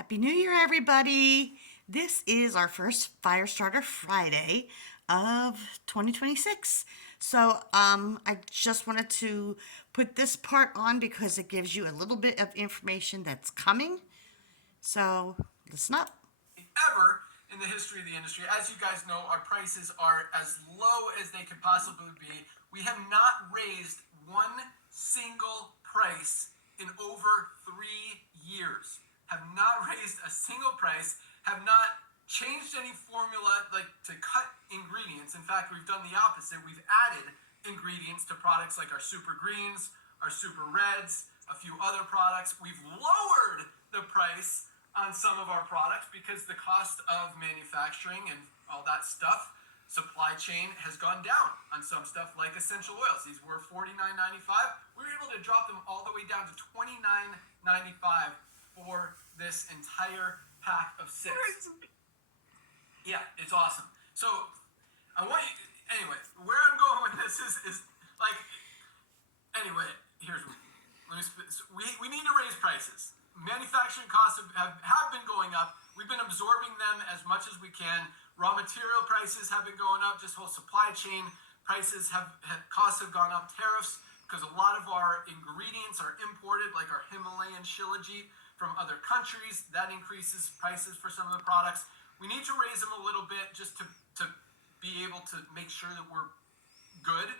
Happy New Year, everybody! This is our first Firestarter Friday of 2026. I just wanted to put this part on because it gives you a little bit of information that's coming. So, listen up. Ever in the history of the industry. As you guys know, our prices are as low as they could possibly be. We have not raised one single price in over 3 years. Have not raised a single price, have not changed any formula like to cut ingredients. In fact, we've done the opposite. We've added ingredients to products like our Super Greens, our Super Reds, a few other products. We've lowered the price on some of our products because the cost of manufacturing and all that stuff, supply chain, has gone down on some stuff like essential oils. These were $49.95. We were able to drop them all the way down to $29.95 for this entire pack of 6. Yeah, it's awesome. So I want you, anyway, where I'm going with this is like, anyway, here's, we need to raise prices. Manufacturing costs have been going up. We've been absorbing them as much as we can. Raw material prices have been going up. Just whole supply chain prices costs have gone up. Tariffs, because a lot of our ingredients are imported, like our Himalayan shilajit from other countries. That increases prices for some of the products. We need to raise them a little bit just to be able to make sure that we're good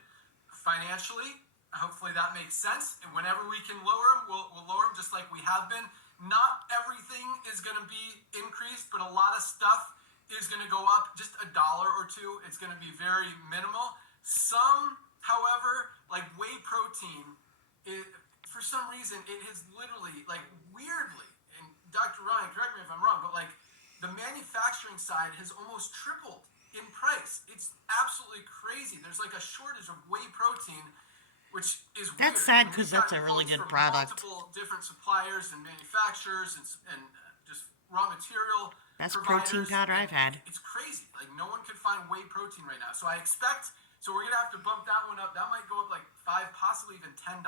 financially. Hopefully that makes sense. And whenever we can lower them, we'll lower them just like we have been. Not everything is going to be increased, but a lot of stuff is going to go up just $1 or $2. It's going to be very minimal. Some, however, like whey protein, for some reason, it has literally, like weirdly, and Dr. Ryan, correct me if I'm wrong, but like the manufacturing side has almost tripled in price. It's absolutely crazy. There's like a shortage of whey protein, which is That's weird. sad because that's a really good product. Multiple different suppliers and manufacturers and just raw material. Best protein powder I've had. It's crazy. Like no one could find whey protein right now. So I expect. So we're gonna have to bump that one up. That might go up like $5, possibly even $10.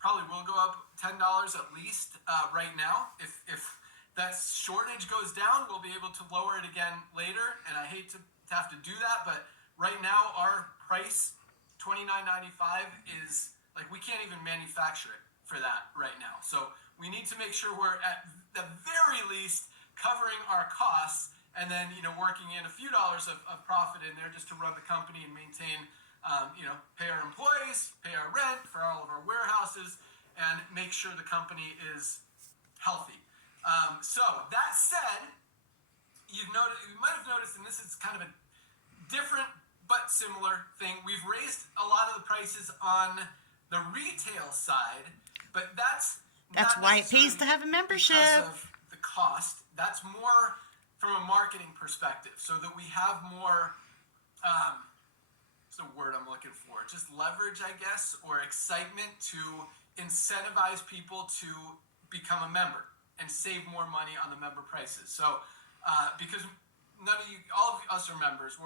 Probably will go up $10 at least right now. If that shortage goes down, we'll be able to lower it again later. And I hate to have to do that, but right now our price, $29.95, is like we can't even manufacture it for that right now. So we need to make sure we're at the very least covering our costs, and then working in a few dollars of profit in there just to run the company and maintain, pay our employees, pay our rent for all of our warehouses, and make sure the company is healthy. So that said, you might have noticed, and this is kind of a different but similar thing. We've raised a lot of the prices on the retail side, but that's why it pays to have a membership. Because of the cost. That's more from a marketing perspective, so that we have more, what's the word I'm looking for? Just leverage, I guess, or excitement to incentivize people to become a member and save more money on the member prices. So, because all of us are members.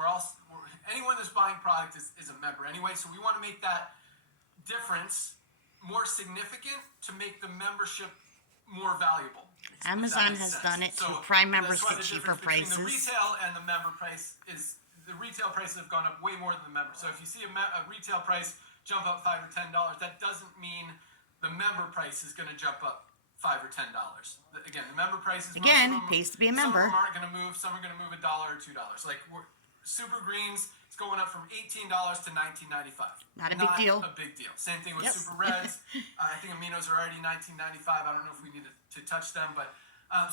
Anyone that's buying product is a member anyway. So we want to make that difference more significant to make the membership more valuable. Amazon has done it to Prime members get cheaper prices. The retail and the member price the retail prices have gone up way more than the member. So if you see a retail price jump up $5 or $10, that doesn't mean the member price is going to jump up $5 or $10. Again, the member price is pays to be a member. Some of them aren't going to move. Some are going to move $1 or $2. Like Super Greens, it's going up from $18 to $19.95. Not a big deal. A big deal. Same thing with Super Reds. I think aminos are already $19.95. I don't know if we need to touch them, but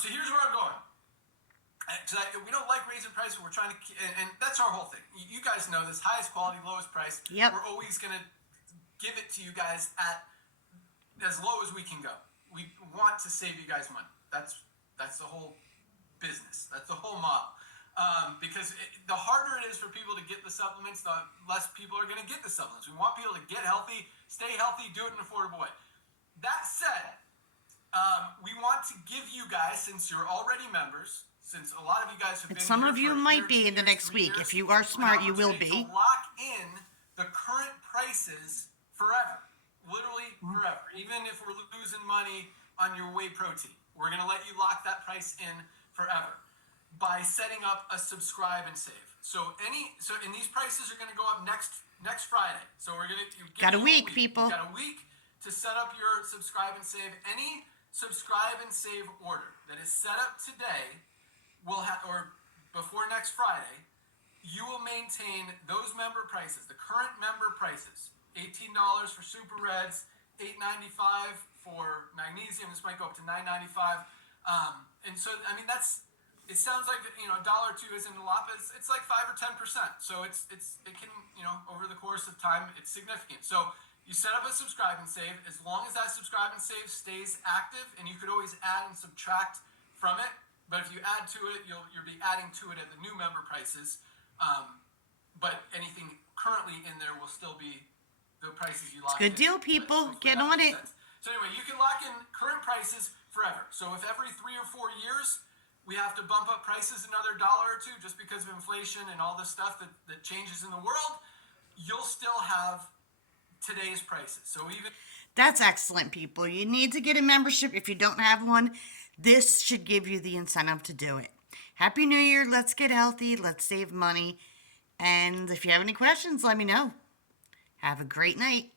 so here's where I'm going. We don't like raising prices. We're trying to, and that's our whole thing. You guys know this: highest quality, lowest price. Yep. We're always going to give it to you guys at as low as we can go. We want to save you guys money. That's the whole business. That's the whole model. Because the harder it is for people to get the supplements, the less people are going to get the supplements. We want people to get healthy, stay healthy, do it in an affordable way. That said, we want to give you guys, since you're already members, since a lot of you guys have been some here of you for might years, be in the next 3 week. years, If you are smart, you will be. to lock in the current prices forever. Literally forever. Even if we're losing money on your whey protein. We're going to let you lock that price in forever by setting up a subscribe and save. And these prices are going to go up next Friday. So we're going to Got a week, people. You got a week to set up your subscribe and save. Any subscribe and save order that is set up today will have, or before next Friday, you will maintain those member prices, the current member prices. $18 for Super Reds, $8.95 for Magnesium. This might go up to $9.95. And so, I mean, it sounds like, $1 or $2 isn't a lot, but it's like 5 or 10%. So it can, over the course of time, it's significant. So you set up a subscribe and save. As long as that subscribe and save stays active, and you could always add and subtract from it. But if you add to it, you'll be adding to it at the new member prices. But anything currently in there will still be the prices you locked in. Good deal, people. Hopefully Get that on makes it. sense. So anyway, you can lock in current prices forever. So if every 3 or 4 years we have to bump up prices another $1 or $2 just because of inflation and all the stuff that changes in the world, you'll still have today's prices. So even That's excellent, people. You need to get a membership if you don't have one. This should give you the incentive to do it. Happy New Year. Let's get healthy. Let's save money. And if you have any questions, let me know. Have a great night.